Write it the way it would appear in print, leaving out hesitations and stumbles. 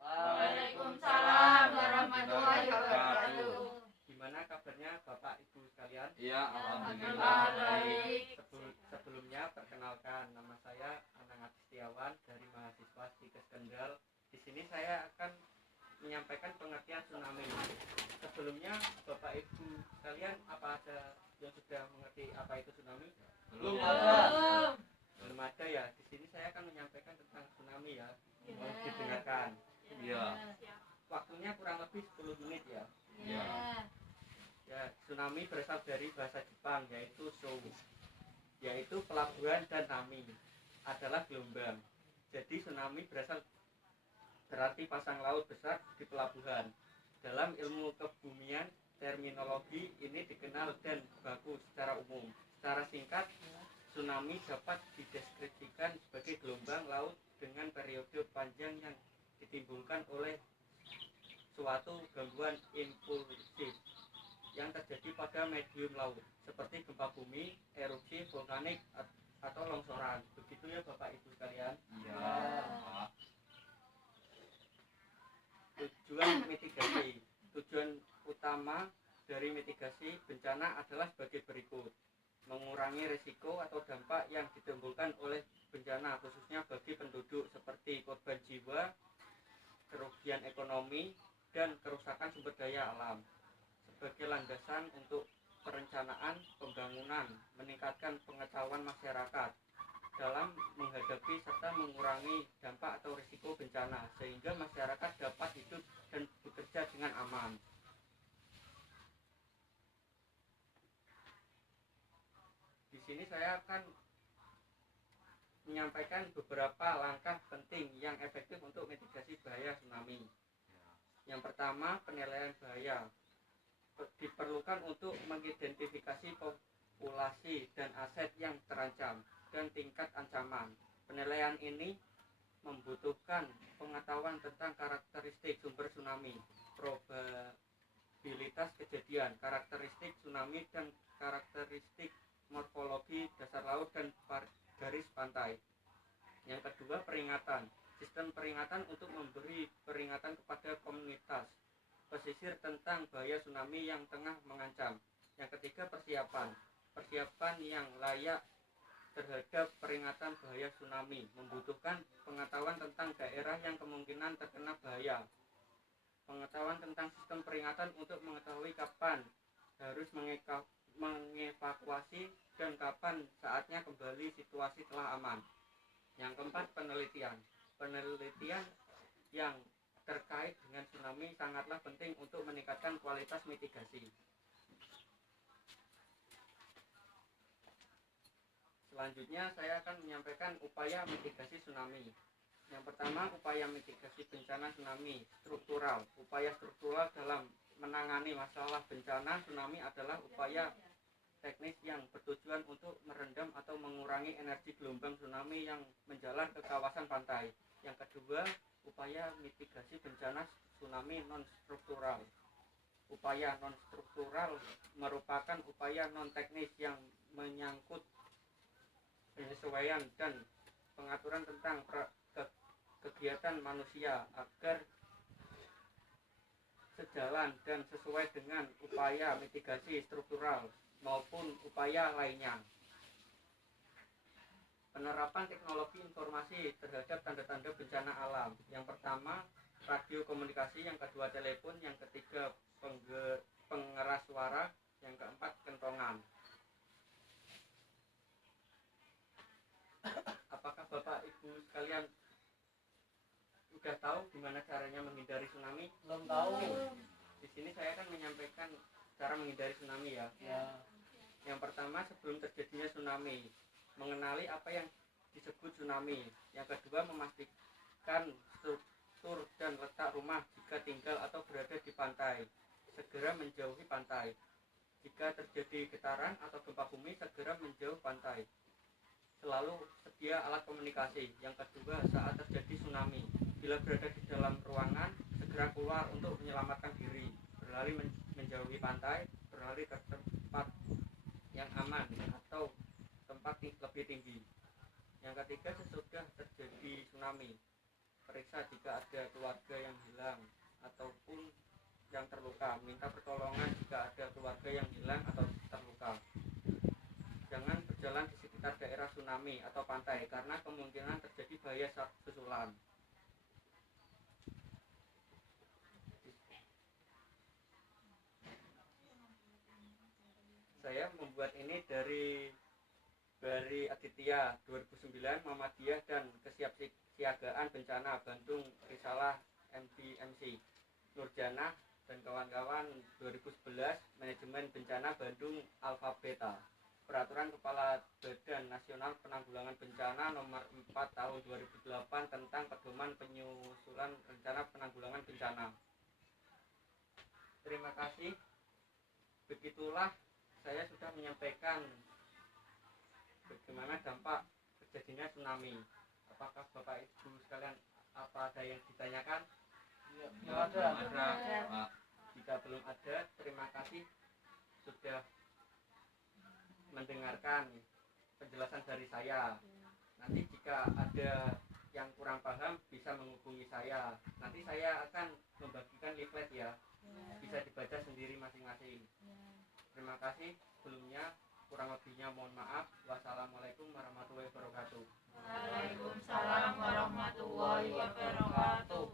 Waalaikumsalam warahmatullahi wabarakatuh. Gimana kabarnya Bapak Ibu sekalian? Iya, Alhamdulillah baik. Sebelumnya perkenalkan, nama saya Anang Setiawan dari mahasiswa Stikes Kendal. Di sini saya akan menyampaikan pengertian tsunami. Sebelumnya Bapak Ibu sekalian, apa ada yang sudah mengerti apa itu tsunami? belum Belum. Belum ada ya. Di sini saya akan menyampaikan tentang tsunami ya. Mohon didengarkan. Iya. Waktunya kurang lebih 10 menit ya. Iya. Ya, tsunami berasal dari bahasa Jepang yaitu shou, yaitu pelabuhan, dan nami adalah gelombang. Jadi tsunami berarti pasang laut besar di pelabuhan. Dalam ilmu kebumian, terminologi ini dikenal dan baku secara umum. Secara singkat, tsunami dapat dideskripsikan sebagai gelombang laut dengan periode panjang yang ditimbulkan oleh suatu gangguan impulsif yang terjadi pada medium laut seperti gempa bumi, erupsi vulkanik, atau longsoran. Begitu ya Bapak Ibu sekalian. Iya. Tujuan utama dari mitigasi bencana adalah sebagai berikut: mengurangi risiko atau dampak yang ditimbulkan oleh bencana, khususnya bagi penduduk, seperti korban jiwa, kerugian ekonomi, dan kerusakan sumber daya alam. Sebagai landasan untuk perencanaan pembangunan, meningkatkan pengetahuan masyarakat dalam menghadapi serta mengurangi dampak atau risiko bencana, sehingga masyarakat dapat hidup dan bekerja dengan aman. Di sini saya akan menyampaikan beberapa langkah penting yang efektif untuk mitigasi bahaya tsunami. Yang pertama, penilaian bahaya. Diperlukan untuk mengidentifikasi populasi dan aset yang terancam dan tingkat ancaman. Penilaian ini membutuhkan pengetahuan tentang karakteristik sumber tsunami, probabilitas kejadian, karakteristik tsunami, dan karakteristik morfologi dasar laut dan garis pantai. Yang kedua, peringatan. Sistem peringatan untuk memberi peringatan kepada komunitas pesisir tentang bahaya tsunami yang tengah mengancam. Yang ketiga, persiapan yang layak terhadap peringatan bahaya tsunami, membutuhkan pengetahuan tentang daerah yang kemungkinan terkena bahaya, pengetahuan tentang sistem peringatan untuk mengetahui kapan harus mengevakuasi dan kapan saatnya kembali situasi telah aman. Yang keempat, penelitian yang terkait dengan tsunami sangatlah penting untuk meningkatkan kualitas mitigasi. Selanjutnya saya akan menyampaikan upaya mitigasi tsunami. Yang pertama, upaya mitigasi bencana tsunami struktural. Upaya struktural dalam menangani masalah bencana tsunami adalah upaya teknis yang bertujuan untuk merendam atau mengurangi energi gelombang tsunami yang menjalar ke kawasan pantai. Yang kedua, upaya mitigasi bencana tsunami non-struktural. Upaya non-struktural merupakan upaya non-teknis yang menyangkut penyesuaian dan pengaturan tentang kegiatan manusia agar sejalan dan sesuai dengan upaya mitigasi struktural maupun upaya lainnya. Penerapan teknologi informasi terhadap tanda-tanda bencana alam. Yang pertama, radio komunikasi. Yang kedua, telepon. Yang ketiga, pengeras suara. Yang keempat, kentongan. Apakah Bapak Ibu sekalian sudah tahu gimana caranya menghindari tsunami? Belum tahu. Di sini saya akan menyampaikan cara menghindari tsunami ya. Yang pertama, sebelum terjadinya tsunami, mengenali apa yang disebut tsunami. Yang kedua, memastikan struktur dan letak rumah jika tinggal atau berada di pantai. Segera menjauhi pantai. Jika terjadi getaran atau gempa bumi, segera menjauh pantai. Selalu sedia alat komunikasi. Yang kedua, saat terjadi tsunami, bila berada di dalam ruangan, segera keluar untuk menyelamatkan diri. Berlari menjauhi pantai, berlari ke tempat yang aman atau tempat lebih tinggi. Yang ketiga, sesudah terjadi tsunami, periksa jika ada keluarga yang hilang ataupun yang terluka. Minta pertolongan jika ada keluarga yang hilang atau terluka. Jangan berjalan di sekitar daerah tsunami atau pantai karena kemungkinan terjadi bahaya susulan. Saya membuat ini dari Aditya 2009, Muhammadiyah dan Kesiapsiagaan Bencana Bandung, Risalah MDMC, Nurjana dan kawan-kawan 2011, Manajemen Bencana Bandung Alfa Beta, Peraturan Kepala Badan Nasional Penanggulangan Bencana Nomor 4 Tahun 2008 tentang Pedoman Penyusunan Rencana Penanggulangan Bencana. Terima kasih. Begitulah saya sudah menyampaikan bagaimana dampak terjadinya tsunami. Apakah Bapak Ibu sekalian ada yang ditanyakan? Ya, ada. Jika belum ada, terima kasih sudah mendengarkan penjelasan dari saya. Nanti jika ada yang kurang paham bisa menghubungi saya. Nanti saya akan membagikan leaflet ya. Bisa dibaca sendiri masing-masing. Terima kasih. Sebelumnya kurang lebihnya mohon maaf. Wassalamualaikum warahmatullahi wabarakatuh. Waalaikumsalam warahmatullahi wabarakatuh.